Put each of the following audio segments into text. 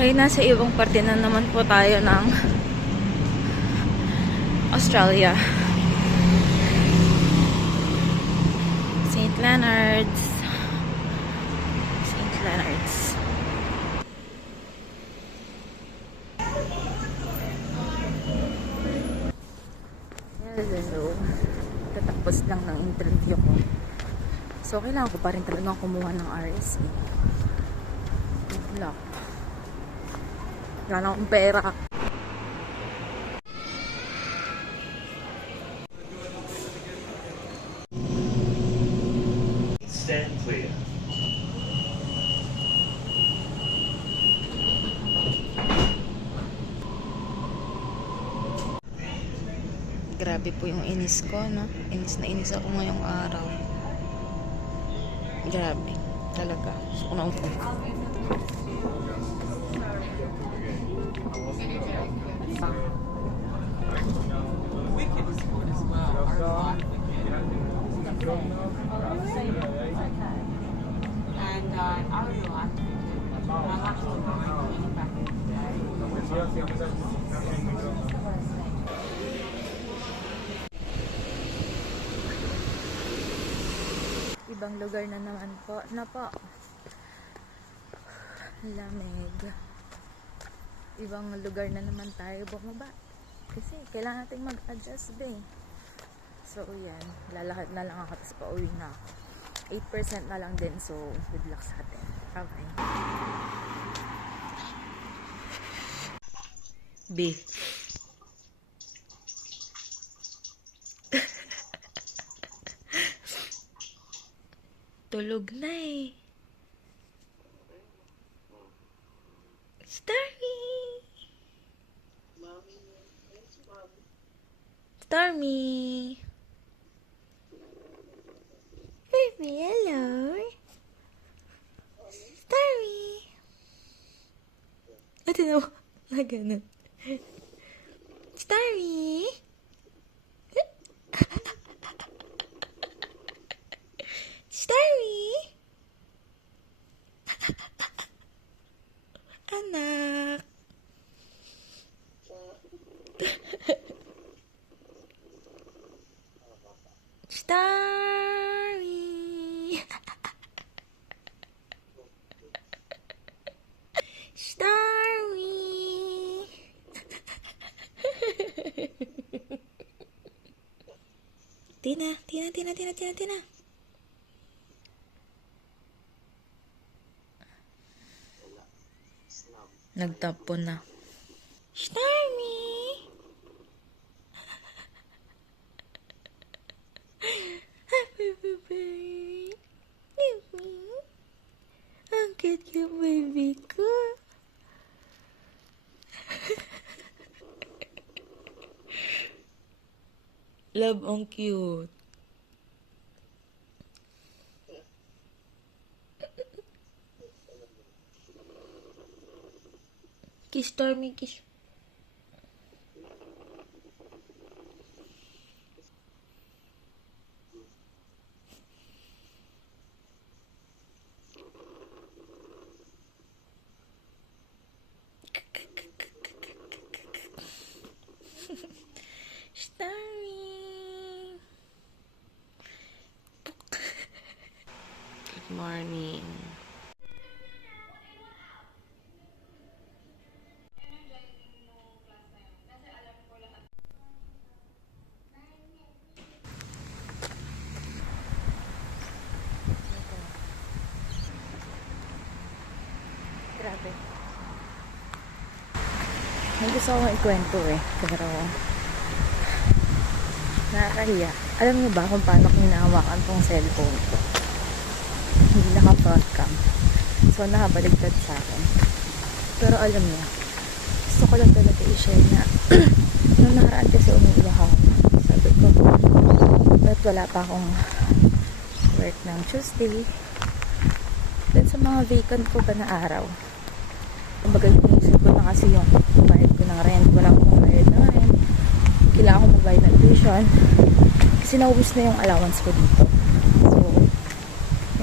Okay, nasa ibang parte na naman po tayo ng Australia. St. Leonards. St. Leonards. Hello. Tatapos lang ng interview ko. So, kailangan ko pa rin talagang kumuha ng RSE. Good luck. Wala na akong pera. Stand clear. Grabe po yung inis ko, no? Inis na inis ako ngayong araw. Grabe. Talaga. So, And I really like it. I'm actually going back today. ibang lugar na naman po. Na po. Lamig. Ibang lugar na naman tayo bumaba. Kasi kailangan natin mag-adjust din. So, yan. Lalakad na lang ako tapos pauwi na ako. 8% na lang din. So, good luck sa atin. Okay. B. Tulog na eh. Stormy! Stormy! Baby, hello! Stormy! Ate na na ganun. Stormy! Stormy! Anak! Starry! Starry! Tina. Nagtapo na. Starmy! Happy baby! Baby! Ang cute yung baby ko. Love, ang cute. Kiss Stormy, kiss. Starry. Good morning. Grabe. May gusto akong ikwento eh. Pero nakakahiya. Alam niyo ba kung paano ko hinahawakan tong cellphone ko? Hindi naka-front cam. So, nakabaligtad sa akin. Pero alam niya, gusto ko lang talaga i-share na nung nakaraan kasi umiiyak ako. Sabi ko, at wala pa akong work ng Tuesday. Then sa mga vacant ko ba na araw, kumbaga inisip ko na kasi yung bayad ko ng rent. Wala akong bayad ng rent. Kailangan ko magbayad ng tuition. Kasi naubos na yung allowance ko dito. So,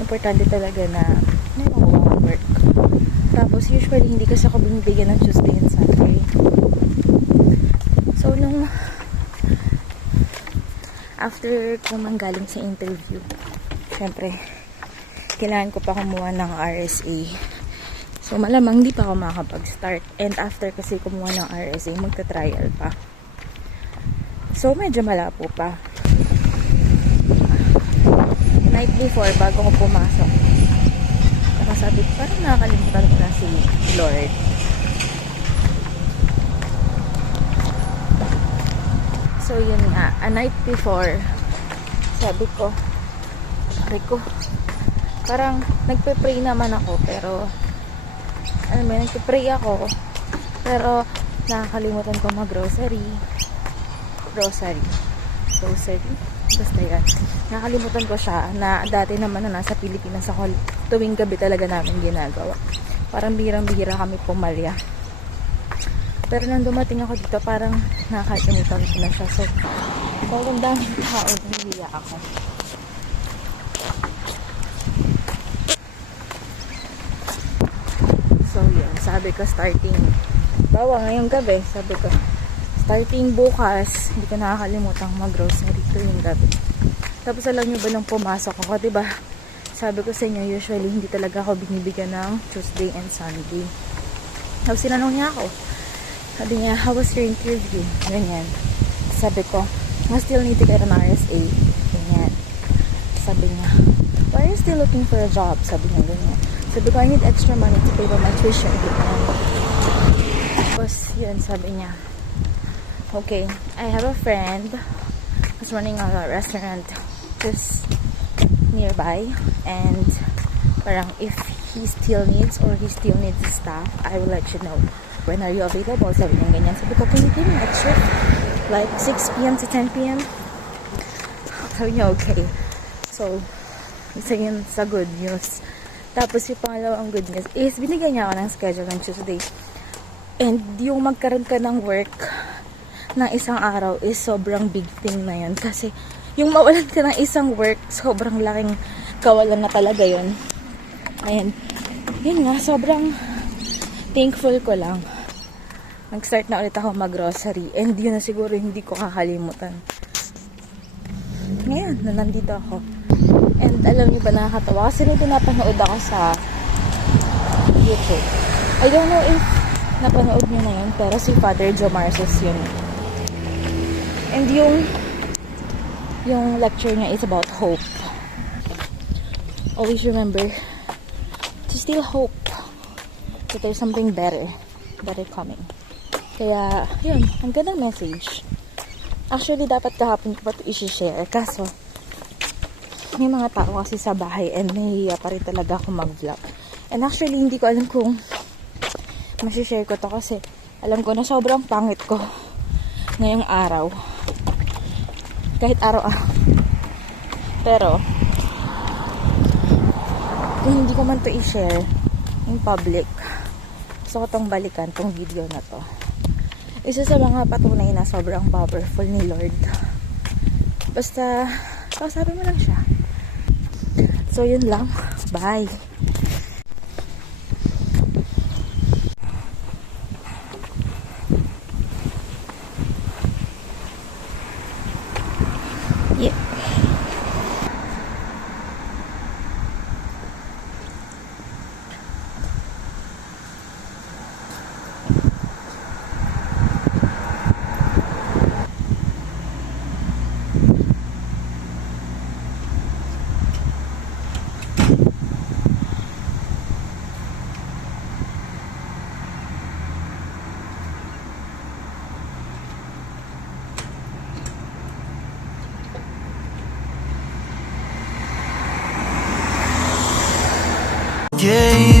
importante talaga na meron ko work. Tapos usually hindi kasi ako binibigyan ng Tuesday and Sunday. So nung after ko manggaling sa interview, syempre kailangan ko pa kumuha ng RSA. So malamang hindi pa ako makakapag-start. And after kasi kumuha ng RSA, magta-trial pa. So medyo malabo pa. Night before, bago ko pumasok, sabi ko, parang nakakalimutan ko na si Lord. So yun nga, a night before, sabi ko, Rico, parang nagpe-pray naman ako, pero alam mo, nagpe-pray ako, pero nakakalimutan ko mag-grocery. Basta yan. Nakalimutan ko siya na dati naman na nasa Pilipinas ako, tuwing gabi talaga namin ginagawa. Parang bihirang-bihira kami pumalya. Pero nang dumating ako dito, parang nakakalimutan ko na siya. So, kung daming tao, nahihiya ako. So, yun. Sabi ko, starting ngayong gabi, sabi ko, starting bukas, hindi ko nakakalimutan mag-grocery tuwing gabi. Tapos alam nyo ba nung pumasok ako, diba? Sabi ko sa inyo, usually hindi talaga ako binibigyan ng Tuesday and Sunday. Tapos sinanong niya ako. Sabi niya, how was your interview? Ganyan. Sabi ko, I still need to get an RSA. Ganyan. Sabi niya, why are you still looking for a job? Sabi niya ganyan. Sabi ko, I need extra money to pay for my tuition. Ganyan. Tapos yun, sabi niya, okay, I have a friend who's running a restaurant just nearby, and parang if he still needs staff, I will let you know. When are you available? Sabi niya ganyan. Sabi ko, can you give me a shift? Like 6 p.m. to 10 p.m.? Sabi niya, okay. So, isa yun sa good news. Tapos yung pangalawang good news is binigyan niya ako ng schedule ng Tuesday. And yung magkaroon ka ng work ng isang araw is sobrang big thing na yun. Kasi yung mawalan ka ng isang work, sobrang laking kawalan na talaga yun. Ayan. Yun nga, sobrang thankful ko lang. Nag-start na ulit ako mag-grocery. And yun na siguro hindi ko kakalimutan. Ngayon, nandito ako. And alam niyo ba, nakakatawa? Kasi nito napanood ako sa YouTube. I don't know if napanood niyo na yun, pero si Father Joe Marces yun. And yung lecture niya is about hope. Always remember to still hope that there's something better coming. Kaya, yun, ang gandang message. Actually, dapat kahapon ko pa ito i-share. Kaso, may mga tao kasi sa bahay and nahihiya pa rin talaga ako mag-vlog. And actually, hindi ko alam kung masishare ko to kasi alam ko na sobrang pangit ko ngayong araw. Kahit araw-araw. Pero, kung hindi ko man to i-share in public, gusto ko tong balikan, tong video na to. Isa sa mga patunay na sobrang powerful ni Lord. Basta, sabi mo lang siya. So, yun lang. Bye! Yeah. Yeah.